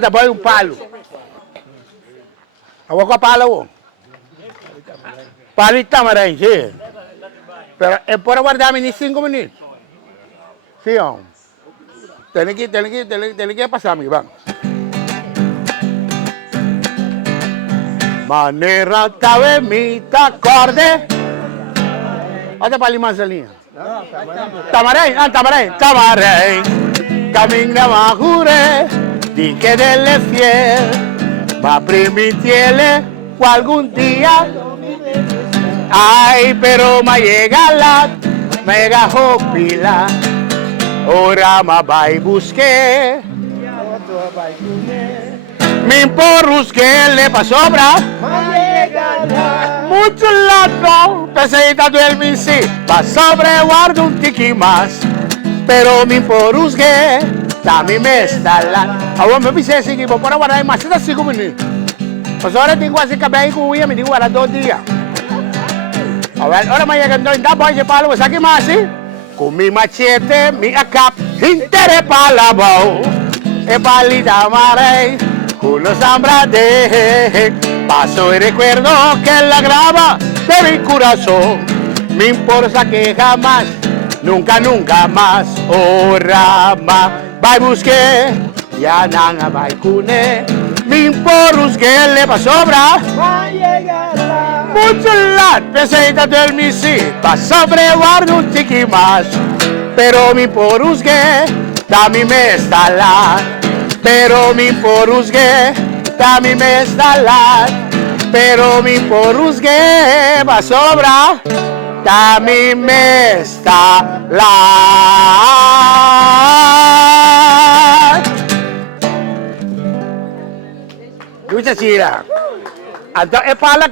Te voy un palo. ¿A vos palo vos? Palo y tamarín, sí. Pero es por guardarme ni 5 minutos. Sí, hombre. Tiene que pasarme, van. Manera tabe mita acorde. Otra para limar esa línea. Tamarín, tamarín. Camina majure, di que dele fiel. Va a permitirle o algún día. Ay, pero me llega hopila. Ora ma vai busque. Mi porrus que le pasó sobra. Mucho lato, peseita duerme sí. Va sobre guardo un tiki más. Pero mi porrus que también me está la. Ahora me pise ese equipo para guardar más de 5 minutos. Pues ahora tengo así que me digo, me digo a 2 días. A ver, ahora me llega en da boy de palo, pues aquí más así. Con mi machete, mi acap, interé palabao. E palita marey, con los hambras de paso y recuerdo que la grava de mi corazón. Me importa que jamás, nunca más, oh rama, vai busque, ya nanga vai cune. Me importa que le va sobra. Mucho lat, peseita del misi, va sobre guardo un tiki más. Pero mi porusque, también me está la. Pero mi porusque, también me está la. Pero mi porusque, va sobra, también me está la. Escucha, Chira. Entonces, es para la